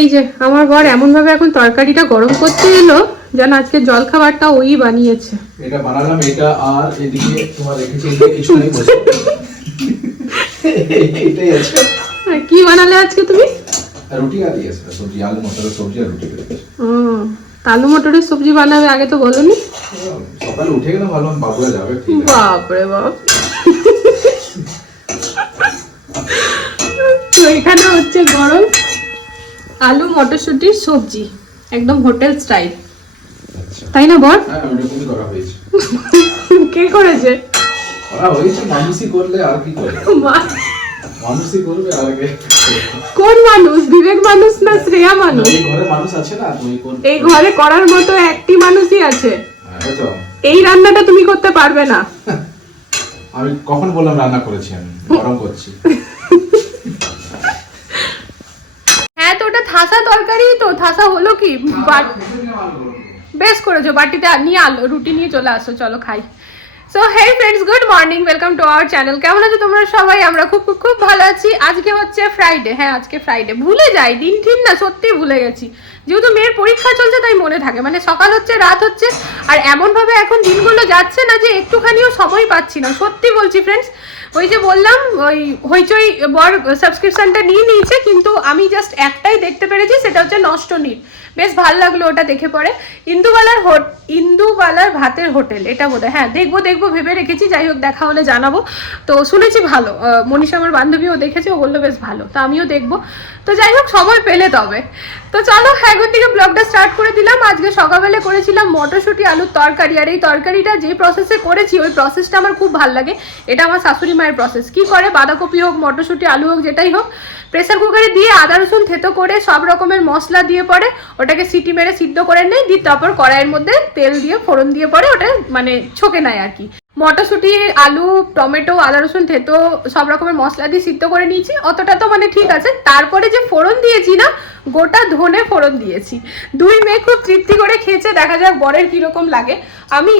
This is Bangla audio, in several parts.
এই যে আমার বর এমন ভাবে এখন তরকারিটা গরম করতে এলো যেন আজকে জল খাবারটা ওই বানিয়েছে। এটা বানালাম এটা আর এদিকে তোমার রেখেছি কিছু নেই বসে। এটাই আছে। আর কি বানালে আজকে তুমি? রুটি আর দিয়েছে সবজি আলু মটরের সবজি আর রুটি। ও আলু মটরের সবজি বানাবে আগে তো বলনি? সকালে উঠে গেলে ভাবলাম বাবুরা যাবে ঠিক আছে। বাপরে বাপ। তো এখানে হচ্ছে গরম। আলু মটরশুটির সবজি। একদম হোটেল স্টাইল। আচ্ছা। তাই না বর হ্যাঁ কে করেছে? কোন মানুষ? বিবেক মানুষ না শ্রেয়া মানুষ? এই ঘরে করার মতো একটি মানুষই আছে। হ্যাঁ, এই এই রান্নাটা তুমি করতে পারবে না। আমি কখন বললাম রান্না করেছি আমি? গরম করছি। হ্যাঁ তো ওটা থাসা তরকারি তো থাসা হলো কি? বেশ করেছ বাটিতে নিয়ে আলো, রুটি নিয়ে চলে আসো, চলো খাই। So hey friends good morning welcome to our channel কেমন আছো তোমরা সবাই? আমরা খুব খুব খুব ভালো আছি। আজকে হচ্ছে ফ্রাইডে হ্যাঁ আজকে ফ্রাইডে ভুলে যাই, দিন ঠিক না, সত্যি ভুলে গেছি। যেহেতু মেয়ের পরীক্ষা চলছে, তাই মনে থাকে। মানে সকাল হচ্ছে, রাত হচ্ছে, আর এমনভাবে এখন দিনগুলো যাচ্ছে না যে একটুখানিও সময় পাচ্ছি না। সত্যি বলছি ফ্রেন্ডস ওই যে বললাম, ওই হইচই বর সাবস্ক্রিপশনটা নিয়ে নিয়েছে, কিন্তু আমি জাস্ট একটাই দেখতে পেরেছি, সেটা হচ্ছে নষ্ট নীল বেশ ভালো লাগল ওটা দেখে পরে। ইন্দুবালার হোট ইন্দুবালার ভাতের হোটেল, এটা বোধ হ্যাঁ দেখব দেখব, ভেবে রেখেছি, যাই হোক, দেখা হলে জানাব। তো শুনেছি ভালো মনীষা আমার বান্ধবীও দেখেছে, ও বলল বেশ ভালো, তো আমিও দেখব। তো যাই হোক, সময় পেলে তবে। তো চলো এখন থেকে ব্লগটা স্টার্ট করে দিলাম। আজকে সকালবেলা করেছিলাম মটরশুঁটি, আলুর তরকারি, আর এই তরকারিটা যে প্রসেসে করেছি, ওই প্রসেসটা আমার খুব ভালো লাগে। এটা আমার শাশুড়ি মায়ের প্রসেস কি করে? বাঁধাকপি হোক, মটরশুঁটি, আলু হোক, যেটাই হোক প্রেসার কুকারে দিয়ে আদা, রসুন থেতো করে সব রকমের মশলা দিয়ে পরে ওটাকে সিটি মেরে সিদ্ধ করে নেয় দিয়ে তারপর কড়াইয়ের মধ্যে তেল দিয়ে, ফোড়ন দিয়ে পরে ওটা মানে ছকে নেয় আর কি। মটরশুঁটি, আলু, টমেটো, আদা, রসুন থেতো সব রকমের মশলা দিয়ে সিদ্ধ করে নিয়েছি। অতটা তো মানে ঠিক আছে। তারপরে যে ফোড়ন দিয়েছি না, গোটা ধনে ফোড়ন দিয়েছি। দুই মেয়ে খুব তৃপ্তি করে খেয়েছে, দেখা যাক বরের কীরকম লাগে। আমি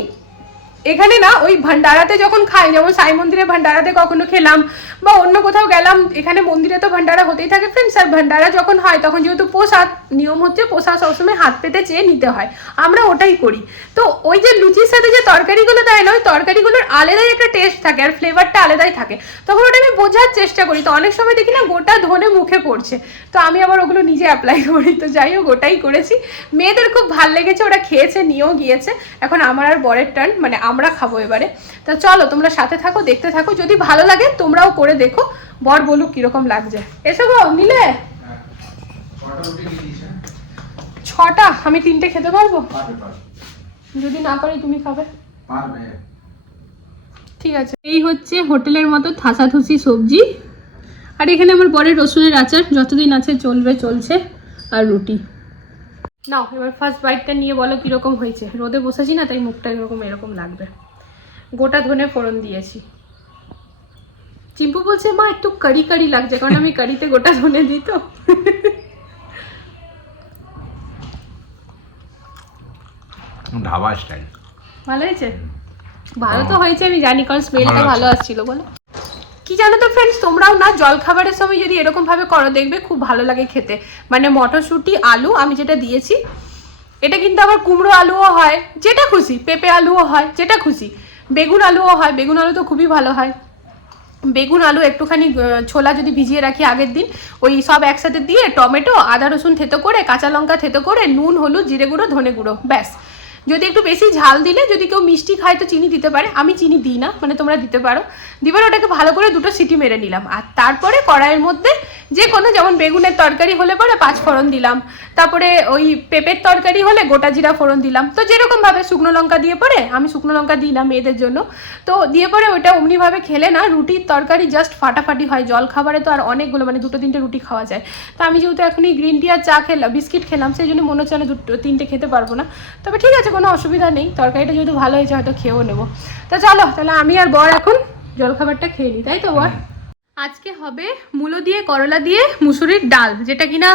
এখানে না ওই ভান্ডারাতে যখন খাই, যেমন সাই মন্দিরে ভান্ডারাতে কখনো খেলাম বা অন্য কোথাও গেলাম, এখানে মন্দিরে তো ভান্ডারা হতেই থাকে ফ্রেন্ডস আর ভান্ডারা যখন হয়, তখন যেহেতু প্রসাদ, নিয়ম হচ্ছে প্রসাদ সবসময় হাত পেতে চেয়ে নিতে হয়। আমরা ওটাই করি। তো ওই যে লুচির সাথে যে তরকারিগুলো দেয় না, ওই তরকারিগুলোর আলাদাই একটা টেস্ট থাকে, আর ফ্লেভারটা আলাদাই থাকে। তখন ওটা আমি বোঝার চেষ্টা করি। তো অনেক সময় দেখি না, গোটা ধনে মুখে পড়ছে। তো আমি আবার ওগুলো নিজে অ্যাপ্লাই করি। তো যাই হোক, ওটাই করেছি। মেয়েদের খুব ভালো লেগেছে, ওরা খেয়েছে, নিয়েও গিয়েছে। এখন আমার আর বরের টার্ন মানে আমরা খাব এবারে। তা চলো, তোমরা সাথে থাকো, দেখতে থাকো। যদি ভালো লাগে, তোমরাও করে দেখো। বর বলুক কীরকম লাগছে। এসো গো নিলে ছটা? আমি তিনটে খেতে পারব? যদি না পারি, তুমি খাবে। ঠিক আছে। এই হচ্ছে হোটেলের মতো থাসাথুসি সবজি। আর এখানে আমার বরের রসুনের আচার। যতদিন আছে চলবে, চলছে। আর রুটি। নাও এবার ফার্স্ট বাইটটা নিয়ে বলো কীরকম হয়েছে। রোদে বসেছি না তাই মুখটা এরকম এরকম লাগবে। গোটা ধনে ফোড়ন দিয়েছি। চিম্পু বলছে মা একটু কারি কারি লাগছে কারণ আমি কারিতে গোটা ধনে দিই তো। ধাবা স্টাইল ভালো হয়েছে? ভালো তো হয়েছে আমি জানি কারণ স্মেলটা ভালো আসছিল বলো। কি জানো তো ফ্রেন্ডস তোমরাও না জল খাবারের সময় যদি এরকম ভাবে করো, দেখবে খুব ভালো লাগে খেতে। মানে মটরশুঁটি, আলু, আমি যেটা দিয়েছি, এটা কিন্তু আবার কুমড়ো আলুও হয়, যেটা খুশি, পেঁপে আলুও হয়, যেটা খুশি। বেগুন আলুও হয়, বেগুন আলু তো খুবই ভালো হয়। বেগুন আলু একটুখানি ছোলা যদি ভিজিয়ে রাখি আগের দিন, ওই সব একসাথে দিয়ে টমেটো, আদা রসুন থেতো করে, কাঁচা লঙ্কা থেতো করে, নুন, হলুদ, জিরে গুঁড়ো, ধনে গুঁড়ো, ব্যাস। যদি একটু বেশি ঝাল দিলে যদি কেউ মিষ্টি খায় তো চিনি দিতে পারে। আমি চিনি দিই না মানে তোমরা দিতে পারো। দিবার ওটাকে ভালো করে দুটো সিটি মেরে নিলাম। আর তারপরে কড়াইয়ের মধ্যে যে কোনো যেমন বেগুনের তরকারি হলে পরে পাঁচ ফোড়ন দিলাম। তারপরে ওই পেঁপের তরকারি হলে গোটা জিরা ফোড়ন দিলাম। তো যেরকমভাবে শুকনো লঙ্কা দিয়ে পরে, আমি শুকনো লঙ্কা দিই না মেয়েদের জন্য। তো দিয়ে পরে ওইটা অমনিভাবে খেলে না, রুটির তরকারি জাস্ট ফাটাফাটি হয়। জল খাবারে তো আর অনেকগুলো মানে দুটো তিনটে রুটি খাওয়া যায়। তো আমি যেহেতু এখনই গ্রিন টি আর চা খেলাম, বিস্কিট খেলাম, সেই জন্য মনে হচ্ছে না দুটো, তিনটে খেতে পারব না। তবে ঠিক আছে কোনো অসুবিধা নেই, তরকারিটা যেহেতু ভালো হয়েছে, হয়তো খেয়েও নেব। তো চলো, তাহলে আমি আর বর এখন জলখাবারটা খেয়ে নিই, তাই তো বর? আজকে হবে মূলো দিয়ে, করলা দিয়ে, মুসুরির ডাল, যেটা কিনা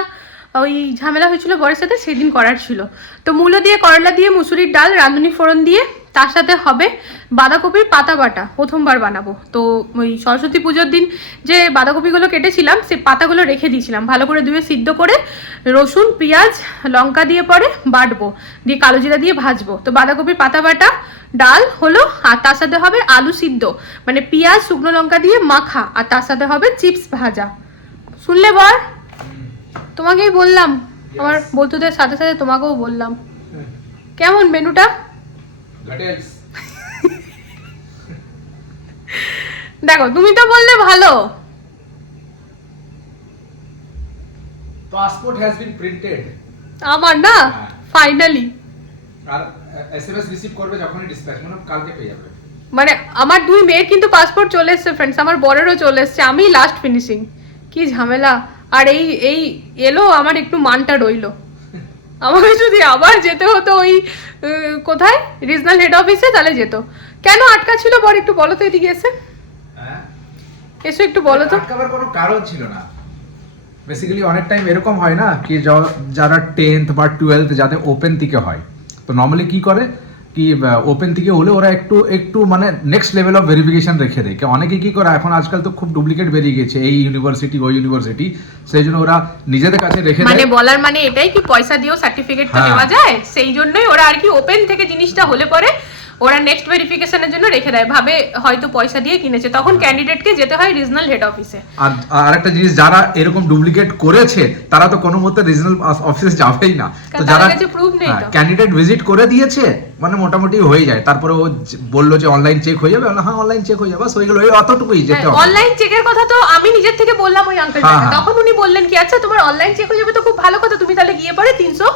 ওই ঝামেলা হয়েছিল বরের সাথে, সেদিন করার ছিল। তো মূলো দিয়ে, করলা দিয়ে, মুসুরির ডাল, রাঁধুনি ফোড়ন দিয়ে তার সাথে হবে বাঁধাকপির পাতা বাটা প্রথমবার বানাবো। তো ওই সরস্বতী পুজোর দিন যে বাঁধাকপিগুলো কেটেছিলাম সে পাতাগুলো রেখে দিয়েছিলাম। ভালো করে ধুয়ে সিদ্ধ করে রসুন পেঁয়াজ লঙ্কা দিয়ে পরে বাটবো দিয়ে কালো জিরা দিয়ে ভাজবো। তো বাঁধাকপির পাতা বাটা ডাল হলো আর তার সাথে হবে আলু সিদ্ধ। মানে পেঁয়াজ শুকনো লঙ্কা দিয়ে মাখা আর তার সাথে হবে চিপস ভাজা। শুনলে বল? তোমাকেই বললাম। আমার বন্ধুদের সাথে সাথে তোমাকেও বললাম। কেমন মেনুটা? দেখো তুমি তো বললে ভালো। পাসপোর্ট হ্যাজ বিন প্রিন্টেড আমার না? হ্যাঁ। ফাইনালি আর এসএমএস রিসিভ করবে যখনই ডিসপ্যাচ মানে কালকে পেয়ে যাবে। মানে আমার দুই মেয়ের কিন্তু পাসপোর্ট চলে এসছে ফ্রেন্ডস আমার বরেরও চলে এসছে। আমি লাস্ট ফিনিশিং কি ঝামেলা। আর এই এই এলো আমার একটু মানটা রইল। আমাকে যদি আবার যেতে হতো ওই কোথায়? রিজনাল হেড অফিসে তাহলে যেত। কেন আটকা ছিল? বর একটু বলো তো এদিকে এসে। হ্যাঁ? এসো একটু বলো তো। আটকাবার কোনো কারণ ছিল না। বেসিক্যালি অনেক টাইম এরকম হয় না কি যারা টেন্থ বা টুয়েলথ যাদের ওপেন থেকে হয়। তো নর্মালি কি করে? কি ওপেন থেকে হলে ওরা একটু একটু মানে নেক্সট লেভেল অফ ভেরিফিকেশন রেখে দেয়। অনেকে কি করে এখন আজকাল তো খুব ডুপ্লিকেট বেরিয়ে গেছে এই ইউনিভার্সিটি ওই ইউনিভার্সিটি সেই জন্য ওরা নিজেদের কাছে রেখে মানে বলার মানে এটাই কি পয়সা দিয়েও সার্টিফিকেট তো হ্যাঁ। নেওয়া যায়? সেই জন্যই ওরা আর কি ওপেন থেকে জিনিসটা হলে পরে ওরা নেক্সট ভেরিফিকেশনের জন্য রেখে দেয় ভাবে হয়তো পয়সা দিয়ে কিনেছে। তখন ক্যান্ডিডেটকে যেতে হয় রিজনাল হেড অফিসে আর আরেকটা জিনিস যারা এরকম ডুপ্লিকেট করেছে তারা তো কোনো মতে রিজনাল অফিসে যাবেই না। তো যারা proof নেই। ক্যান্ডিডেট ভিজিট করে দিয়েছে মানে মোটামুটি হয়ে যায়। তারপরে ও বলল যে অনলাইন চেক হয়ে যাবে হ্যাঁ অনলাইন চেক হয়ে যাবে। বাস হয়ে গেল ওই অতটুকুই যেতে হবে। অনলাইন চেকের কথা তো আমি নিজের থেকে বললাম ওই আঙ্কেলটাকে হ্যাঁ, হ্যাঁ। তখন উনি বললেন কি আচ্ছা তোমার অনলাইন চেক হয়ে যাবে তো খুব ভালো কথা। তুমি তাহলে গিয়ে পরে তিনশো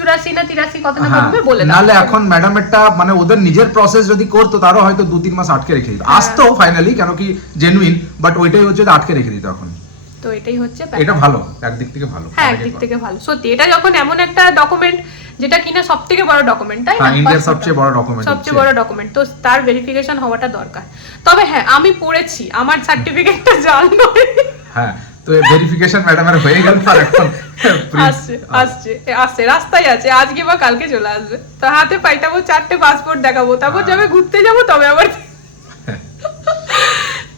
চুরাশি না তিরাশি কত না হ্যাঁ, বলে দাও। নাহলে এখন ম্যাডামেরটা মানে ওদের নিজের প্রসেস যদি করতো তারও হয়তো দু তিন মাস আটকে রেখে দিত। আসতো ফাইনালি কেন কি জেনুইন বাট ওইটাই হচ্ছে আটকে রেখে দিত এখন। তো এটাই হচ্ছে এটা ভালো একদিক থেকে ভালো হ্যাঁ একদিক থেকে ভালো। সত্যি এটা যখন এমন একটা ডকুমেন্ট যেটা কিনা সব থেকে বড় ডকুমেন্ট তাই না? হ্যাঁ, ইন্ডিয়ার সবচেয়ে বড় document সবচেয়ে বড় ডকুমেন্ট তো তার ভেরিফিকেশন হওয়াটা দরকার। তবে হ্যাঁ আমি পড়েছি আমার সার্টিফিকেটটা জাল নয়। হ্যাঁ তো ভেরিফিকেশন ম্যাডামের হয়ে গেল আর এখন আসছে আসছে আসছে রাস্তায় আছে আজকে বা কালকে চলে আসবে। তো হাতে পাইটাবো চারটে পাসপোর্ট দেখাবো তারপর হ্যাঁ। যাবে ঘুরতে যাব তবে আবার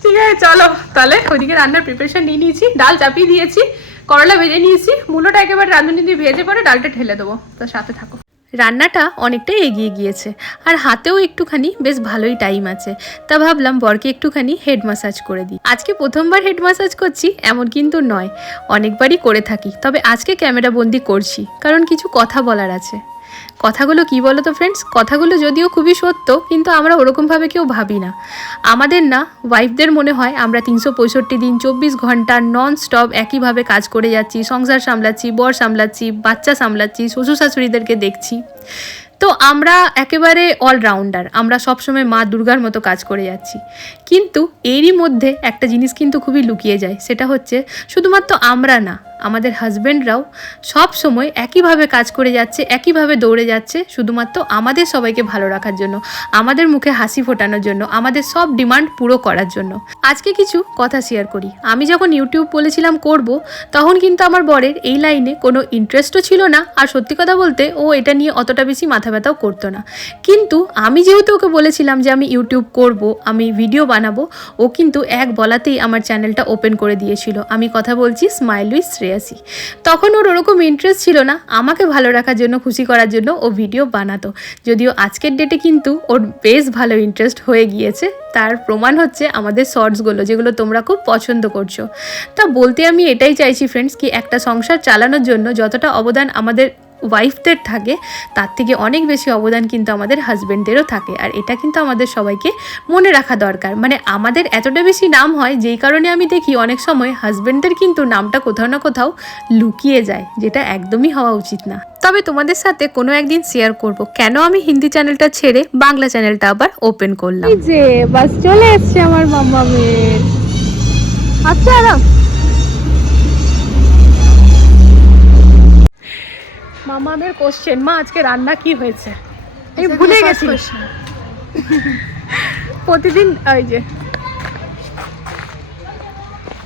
ঠিক আছে চলো তাহলে ওইদিকে রান্নার প্রিপারেশন নিয়ে নিয়েছি ডাল চাপিয়ে দিয়েছি করলা ভেজে নিয়েছি মূলোটা একেবারে রাঁধুনি দিয়ে ভেজে পরে ডালটা ঢেলে দেবো তো সাথে থাকো। রান্নাটা অনেকটা এগিয়ে গিয়েছে। আর হাতেও একটুখানি বেশ ভালোই টাইম আছে। তা ভাবলাম বরকে একটুখানি হেড মাসাজ করে দিই। আজকে প্রথমবার হেড মাসাজ করছি, এমন কিন্তু নয়। অনেকবারই করে থাকি, তবে আজকে ক্যামেরা বন্দি করছি, কারণ কিছু কথা বলার আছে। কথাগুলো কি বলো তো ফ্রেন্ডস কথাগুলো যদিও খুবই সত্য, কিন্তু আমরা ওরকমভাবে কেউ ভাবি না। আমাদের না ওয়াইফদের মনে হয় আমরা তিনশো পঁয়ষট্টি দিন, চব্বিশ ঘণ্টা নন স্টপ একইভাবে কাজ করে যাচ্ছি, সংসার সামলাচ্ছি, বর সামলাচ্ছি, বাচ্চা সামলাচ্ছি, শ্বশুর শাশুড়িদেরকে দেখছি। তো আমরা একেবারে অলরাউন্ডার আমরা সবসময় মা দুর্গার মতো কাজ করে যাচ্ছি। কিন্তু এরই মধ্যে একটা জিনিস কিন্তু খুবই লুকিয়ে যায়, সেটা হচ্ছে শুধুমাত্র আমরা না আমাদের হাজব্যান্ডরাও সব সময় একইভাবে কাজ করে যাচ্ছে, একইভাবে দৌড়ে যাচ্ছে, শুধুমাত্র আমাদের সবাইকে ভালো রাখার জন্য, আমাদের মুখে হাসি ফোটানোর জন্য, আমাদের সব ডিমান্ড পুরো করার জন্য। আজকে কিছু কথা শেয়ার করি। আমি যখন ইউটিউব বলেছিলাম করব, তখন কিন্তু আমার বরের এই লাইনে কোনো ইন্টারেস্টও ছিল না, আর সত্যি কথা বলতে ও এটা নিয়ে অতটা বেশি মাথা ব্যথাও করতো না। কিন্তু আমি যেহেতু ওকে বলেছিলাম যে আমি ইউটিউব করব, আমি ভিডিও বানাবো, ও কিন্তু এক বলাতেই আমার চ্যানেলটা ওপেন করে দিয়েছিল। আমি কথা বলছি স্মাইল উইথ শ্রেয়াসি তখন ওর ওরকম ইন্টারেস্ট ছিল না আমাকে ভালো রাখার জন্য, খুশি করার জন্য ও ভিডিও বানাতো। যদিও আজকের ডেটে কিন্তু ওর বেশ ভালো ইন্টারেস্ট হয়ে গিয়েছে। তার প্রমাণ হচ্ছে আমাদের শর্টসগুলো যেগুলো তোমরা খুব পছন্দ করছ। তা বলতে আমি এটাই চাইছি ফ্রেন্ডস কি একটা সংসার চালানোর জন্য যতটা অবদান আমাদের ওয়াইফদের থাকে, তার থেকে অনেক বেশি অবদান কিন্তু আমাদের হাজব্যান্ডদেরও থাকে। আর এটা কিন্তু আমাদের সবাইকে মনে রাখা দরকার। মানে আমাদের এতটা বেশি নাম হয়, যেই কারণে আমি দেখি অনেক সময় হাজব্যান্ডদের কিন্তু নামটা কোথাও না কোথাও লুকিয়ে যায়, যেটা একদমই হওয়া উচিত না। তবে তোমাদের সাথে কোনো একদিন শেয়ার করব, কেন আমি হিন্দি চ্যানেলটা ছেড়ে বাংলা চ্যানেলটা আবার ওপেন করলাম? যে, বাস চলে এসছে আমার মাম্মা মেয়ের আচ্ছা আরাম মামাদের কোশ্চেন মা আজকে রান্না কি হয়েছে? আমি ভুলে গেছি। প্রতিদিন ওই যে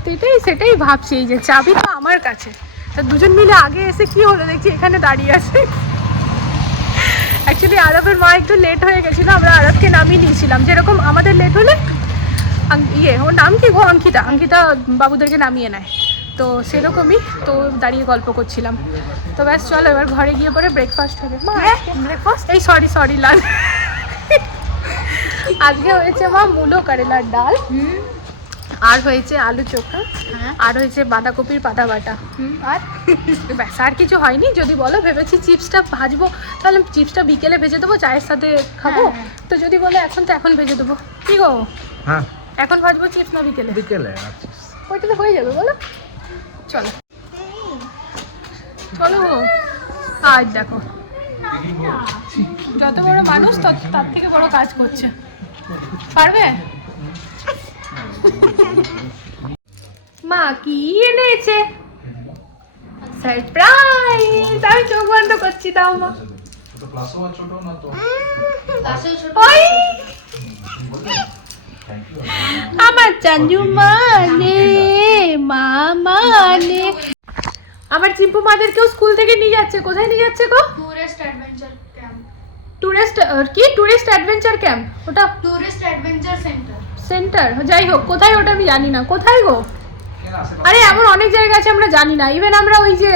তো এটাই সেটাই ভাবছি এই যে চাবি তো আমার কাছে। তা দুজন মিলে আগে এসে কি হলো? দেখছি এখানে দাঁড়িয়ে আছে। অ্যাকচুয়ালি আরবের মা একটু লেট হয়ে গেছিল আমরা আরবকে নামিয়ে নিয়েছিলাম। যেরকম আমাদের লেট হলে ইয়ে ওর নাম কি গো? অঙ্কিতা। অঙ্কিতা বাবুদেরকে নামিয়ে নেয়। তো সেরকমই তো দাঁড়িয়ে গল্প করছিলাম। তো ব্যাস চলো এবার ঘরে গিয়ে পরে ব্রেকফাস্ট হবে। মা ব্রেকফাস্ট এই সরি সরি লাল। আজকে হয়েছে মা মূলো কারেলার ডাল। আর হয়েছে আলু চোখা। আর হয়েছে বাঁধাকপির পাতা বাটা। আর? ব্যাস আর কিছু হয়নি। যদি বলো ভেবেছি চিপসটা ভাজবো তাহলে চিপসটা বিকেলে ভেজে দেবো চায়ের সাথে খাব। তো যদি বলো এখন তো এখন ভেজে দেবো। কি গো? হ্যাঁ। এখন ভাজবো চিপস না বিকেলে? বিকেলে ওইটা তো হয়ে যাবে বলো। চলো। দেখো। যত বড় মানুষ, তত তার থেকে বড় কাজ করছে। পারবে? মা কি এনেছে? সারপ্রাইজ আমি চোখ বন্ধ করছি তাও, মা। আমার চাঞ্জু মা আমার চিম্পু মাদেরকেও স্কুল থেকে নিয়ে যাচ্ছে কোথায় নিয়ে যাচ্ছে গো? টুরিস্ট অ্যাডভেঞ্চার ক্যাম্প টুরিস্ট কি? টুরিস্ট অ্যাডভেঞ্চার ক্যাম্প ওটা টুরিস্ট অ্যাডভেঞ্চার সেন্টার সেন্টার যাই হোক কোথায় ওটা আমি জানি না। কোথায় গো? আরে এমন অনেক জায়গা আছে আমরা জানি না। ইভেন আমরা ওই যে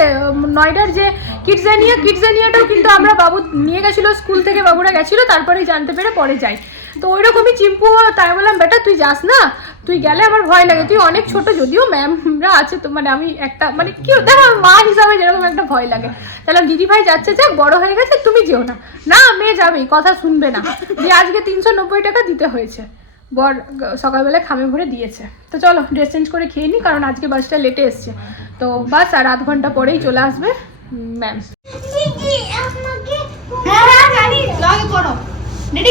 নয়ডার যে কিডজানিয়া কিডজানিয়াটাও কিন্তু আমরা বাবু নিয়ে গেছিল স্কুল থেকে বাবুরা গেছিল তারপরে জানতে পেরে পরে যাই। তো ওইরকমই চিম্পু তাই বললাম বেটা তুই যাস না? তুই গেলে আমার ভয় লাগে। তুই অনেক ছোট যদিও ম্যামরা আছে তো মানে আমি একটা মানে কি দেখো মা হিসাবে যেরকম একটা ভয় লাগে। তাহলে দিদি ভাই যাচ্ছে যাক বড় হয়ে গেছে তুমি যেও না। না মেয়ে যাবেই কথা শুনবে না। দিয়ে আজকে তিনশো নব্বই টাকা দিতে হয়েছে। বর সকালবেলা খামে ভরে দিয়েছে। তো চলো ড্রেস চেঞ্জ করে খেয়ে নিই কারণ আজকে বাসটা লেটে এসছে। তো বাস আর আধ ঘণ্টা পরেই চলে আসবে ম্যাম হ্যাঁ হ্যাঁ জানি লগে করো।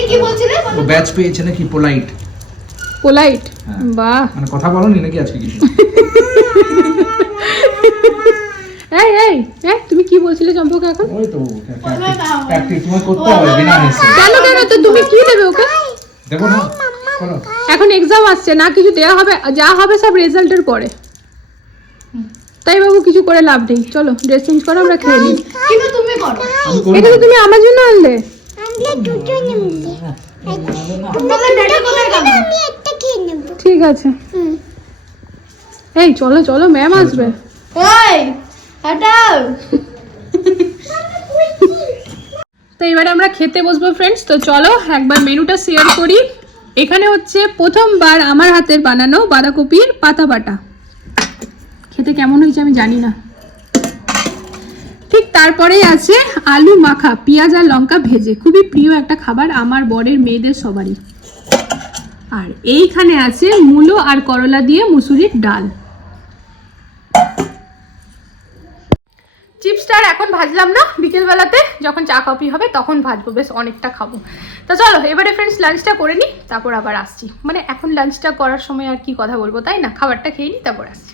কি বলছিলে? ব্যাচ পেয়েছে নাকি পোলাইট পোলাইট? হ্যাঁ। বাহ। মানে কথা বলনি নাকি আজকে কিছু? এই এই এই তুমি কি বলছিলে চম্পক এখন? ওই তো প্র্যাকটিস তোমার করতে হবে বিনা মিসে কেন কেন তো তুমি কি দেবে ওকে? দেখো না এখন এক্সাম আসছে না কিছু দেওয়া হবে যা হবে সব রেজাল্টের পরে। তাই বাবু কিছু করে লাভ নেই। চলো ড্রেস চেঞ্জ করো আমরা খেয়ে নিই। কিন্তু তুমি করো। এটা তো তুমি আমার জন্য আনলে। তোমাদের ড্যাডি কোথায় গেল ঠিক আছে। এই চলো চলো ম্যাম আসবে। ওই হটাও। তো এবারে আমরা খেতে বসবো ফ্রেন্ডস তো চলো একবার মেনুটা শেয়ার করি। এখানে হচ্ছে প্রথমবার আমার হাতের বানানো বাঁধাকপির পাতা বাটা খেতে কেমন হয়েছে আমি জানি না। ঠিক তারপরেই আছে আলু মাখা পেঁয়াজ আর লঙ্কা ভেজে। খুবই প্রিয় একটা খাবার আমার বরের মেয়েদের সবারই। আর এইখানে আছে মূলো আর করলা দিয়ে মুসুরির ডাল। চিপসটা আর এখন ভাজলাম না, বিকেলবেলাতে যখন চা কফি হবে তখন ভাজবো, বেশ অনেকটা খাব। তা চলো, এবারে ফ্রেন্ডস লাঞ্চটা করে নিই তারপর আবার আসছি। মানে এখন লাঞ্চটা করার সময় আর কি কথা বলব, তাই না? খাবারটা খেয়ে নিই তারপর আসছি।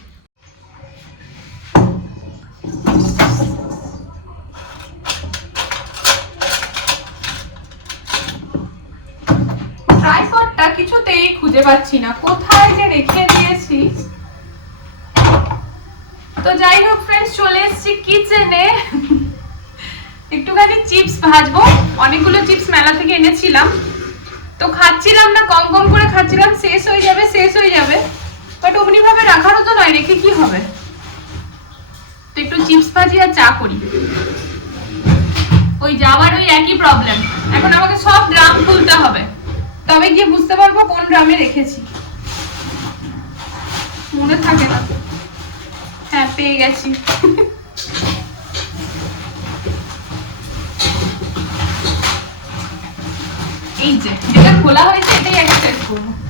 ট্রাইপডটা কিছুতেই খুঁজে পাচ্ছি না। কোথায় যে রেখে দিয়েছি? তো যাই হোক ফ্রেন্ডস চলে এসেছি কিচেনে একটুখানি চিপস ভাজবো। অনেকগুলো চিপস মেলা থেকে এনেছিলাম। তো খাচ্ছিলাম না কম কম করে খাচ্ছিলাম, শেষ হয়ে যাবে, শেষ হয়ে যাবে। বাট অমনি ভাবে রাখারও তো নয়, রেখে কি হবে? তো একটু চিপস ভাজি আর চা করি। ওই যাওয়ার ওই একই প্রবলেম এখন আমাকে সব ড্রাম খুলতে হবে। তবে গিয়ে বুঝতে পারব কোন ড্রামে রেখেছি। মনে থাকে না হ্যাঁ পেয়ে গেছি। এই যে, যেটা খোলা হয়েছে এটাই আগে করব।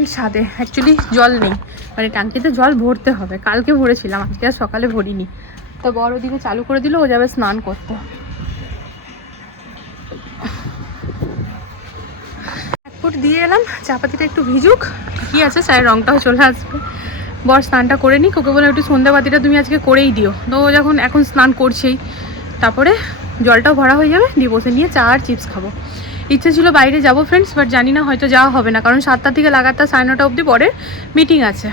ফ্রেন্ড ছাদে অ্যাকচুয়ালি জল নেই। মানে ট্যাঙ্কিতে জল ভরতে হবে। কালকে ভরেছিলাম, আজকে আর সকালে ভরিনি। তো বড় দিকে চালু করে দিল, ও যাবে স্নান করতে। এক ফুট দিয়ে এলাম চাপাতিটা একটু ভিজুক। কি আছে, চায়ের রংটাও চলে আসবে। বর স্নানটা করে নিক, ওকে বলে একটু সন্ধ্যাবাতিটা তুমি আজকে করেই দিও। তো যখন এখন স্নান করছেই, তারপরে জলটাও ভরা হয়ে যাবে, দিয়ে বসে নিয়ে চা আর চিপস খাব। ইচ্ছে ছিল বাইরে যাব ফ্রেন্ডস বাট জানি না হয়তো যাওয়া হবে না, কারণ সাতটা থেকে লাগাতার সাড়ে নটা অবধি পরে মিটিং আছে।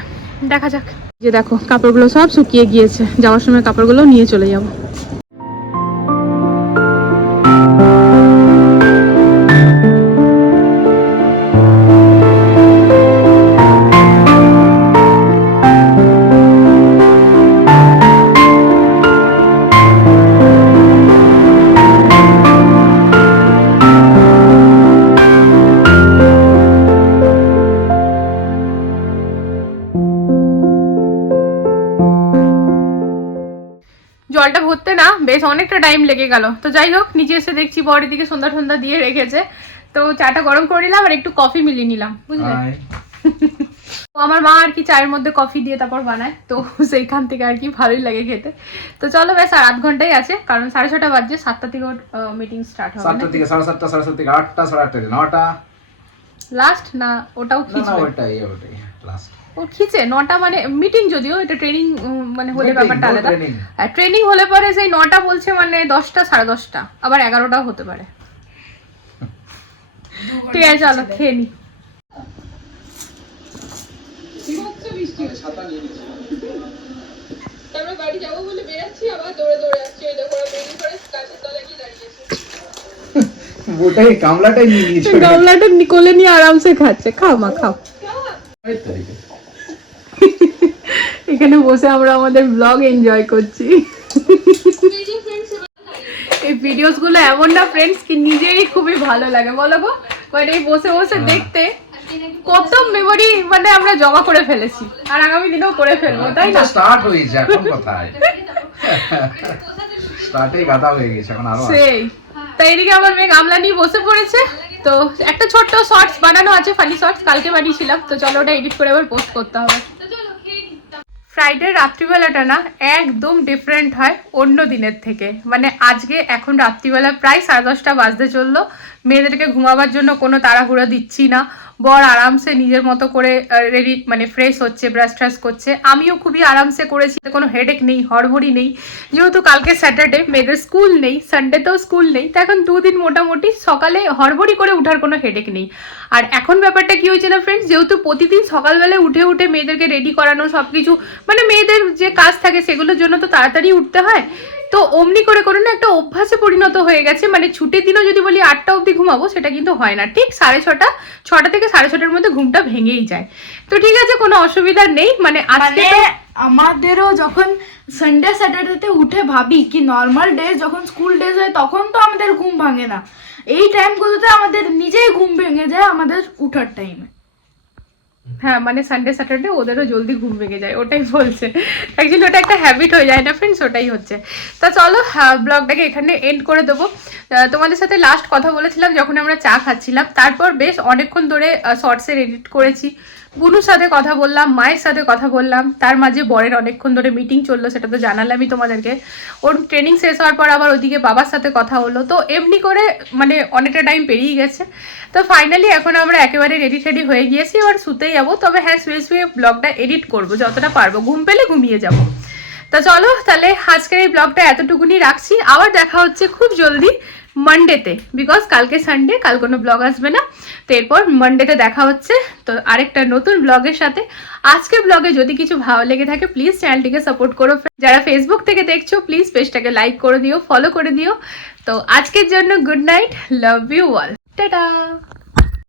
দেখা যাক। যে দেখো, কাপড়গুলো সব শুকিয়ে গিয়েছে। যাওয়ার সময় কাপড়গুলো নিয়ে চলে যাব। বেশ অনেকটা টাইম লেগে গেল। তো যাই হোক নিচে এসে দেখছি বরের দিকে সন্ধ্যা সন্ধ্যা দিয়ে রেখেছে। তো চাটা গরম করে নিলাম আর একটু কফি মিলিয়ে নিলাম বুঝলে? তো আমার মা আর কি চায়ের মধ্যে কফি দিয়ে তারপর বানায় তো সেইখান থেকে আর কি ভালোই লাগে খেতে। তো চলো ব্যাস আর আধ ঘন্টাই আছে কারণ সাড়ে ছটা বাজছে সাতটা থেকে মিটিং স্টার্ট হবে সাতটা থেকে সাড়ে সাতটা সাড়ে সাত থেকে আটটা সাড়ে আটটা নটা। লাস্ট না ওটাও না না খিচবে? ওটাই ওটাই লাস্ট ও খিচে নটা মানে মিটিং যদিও এটা ট্রেনিং মানে হলে ব্যাপারটা আলাদা। ট্রেনিং হলে পরে সেই নটা বলছে মানে দশটা সাড়ে দশটা আবার এগারোটাও হতে পারে। ঠিক আছে চলো খেয়ে নি। তারপরে বাড়ি যাব বলে বেরাচ্ছি আবার দৌড়ে দৌড়ে আসছি ওই দেখো বেরিয়ে পড়ে গাছের তলায় ওটাই নিয়ে নিয়েছে গামলাটা নিয়ে আরামসে খাচ্ছে। খাও মা খাও। এখানে বসে আমরা আমাদের ব্লগ এনজয় করছি। এই ভিডিওসগুলো এমন না ফ্রেন্ডস কি নিজেরই খুবই ভালো লাগে। বলো গো এই বসে বসে দেখতে কত মেমোরি মানে আমরা জমা করে ফেলেছি। আর আগামী দিনেও করে ফেলব তাই না? স্টার্ট হয়েছে এখন কোথায়? স্টার্টেই গাদা হয়ে গেছে এখন আরও সেই। তাই এদিকে আমার মেয়ে গামলা নিয়ে বসে পড়েছে। তো একটা ছোট্ট শর্টস বানানো আছে ফানি শর্টস কালকে বানিয়েছিলাম। তো চলো ওটা এডিট করে আবার পোস্ট করতে হবে। ফ্রাইডে রাত্রিবেলাটা না একদম ডিফারেন্ট হয় অন্য দিনের থেকে। মানে আজকে এখন রাত্রিবেলা প্রায় সাড়ে দশটা বাজতে চলল। মেয়েদেরকে ঘুমাবার জন্য কোনো তাড়াহুড়ো দিচ্ছি না। বর আরামসে নিজের মতো করে রেডি মানে ফ্রেশ হচ্ছে ব্রাশ ট্রাশ করছে। আমিও খুবই আরামসে করেছি, কোনো হেডেক নেই হড়বড়ি নেই। যেহেতু কালকে স্যাটারডে মেয়েদের স্কুল নেই সানডেতেও স্কুল নেই, তো এখন দুদিন মোটামুটি সকালে হড়বড়ি করে উঠার কোনো হেডেক নেই। আর এখন ব্যাপারটা কি হয়েছে না ফ্রেন্ডস যেহেতু প্রতিদিন সকালবেলায় উঠে উঠে মেয়েদেরকে রেডি করানো সব কিছু মানে মেয়েদের যে কাজ থাকে সেগুলোর জন্য তো তাড়াতাড়ি উঠতে হয়। তো অমনি করে করে না একটা অভ্যাসে পরিণত হয়ে গেছে। মানে ছুটির দিনও যদি বলি আটটা অবধি ঘুমাবো সেটা কিন্তু হয় না। ঠিক সাড়ে ছটা ছটা থেকে সাড়ে ছটার মধ্যে ঘুমটা ভেঙেই যায়। তো ঠিক আছে কোনো অসুবিধা নেই। মানে আজকে মানে আমাদেরও যখন সানডে স্যাটারডেতে উঠে ভাবি কি নর্মাল ডে যখন স্কুল ডেজ হয় তখন তো আমাদের ঘুম ভাঙে না। এই টাইমগুলোতে আমাদের নিজেই ঘুম ভেঙে যায় আমাদের উঠার টাইমে হ্যাঁ মানে সানডে স্যাটারডে ওদেরও জলদি ঘুম ভেঙে যায়, ওটাই বলছে। অ্যাকচুয়ালি ওটা একটা হ্যাবিট হয়ে যায় না ফ্রেন্ডস ওটাই হচ্ছে। তা চলো ব্লগটাকে এখানে এন্ড করে দেবো। তোমাদের সাথে লাস্ট কথা বলেছিলাম, যখন আমরা চা খাচ্ছিলাম। তারপর বেশ অনেকক্ষণ ধরে শর্টসের এডিট করেছি। বুনুর সাথে কথা বললাম, মায়ের সাথে কথা বললাম, তার মাঝে বরের অনেকক্ষণ ধরে মিটিং চলল, সেটা তো জানালামই তোমাদেরকে। ওর ট্রেনিং শেষ হওয়ার পর আবার ওদিকে বাবার সাথে কথা হলো, তো এমনি করে মানে অনেকটা টাইম পেরিয়ে গেছে। তো ফাইনালি এখন আমরা একেবারে রেডি টেডি হয়ে গিয়েছি, এবার শুতেই যাব। তবে হ্যাঁ শুয়ে শুয়ে ব্লগটা এডিট করব, যতটা পারব। ঘুম পেলে ঘুমিয়ে যাব। তো চলো, তাহলে আজকের এই ব্লগটা এতটুকুনি রাখছি। আবার দেখা হচ্ছে খুব জলদি। মানডেতে বিকজ কালকে সানডে কাল কোনো ব্লগ আসবে না। তো এরপর মানডেতে দেখা হচ্ছে। তো আরেকটা নতুন ব্লগের সাথে। আজকে ব্লগে যদি কিছু ভালো লেগে থাকে প্লিজ চ্যানেলটিকে সাপোর্ট করো। যারা ফেসবুক থেকে দেখছ প্লিজ পেজটাকে লাইক করে দিও ফলো করে দিও। তো আজকের জন্য good night love you all tata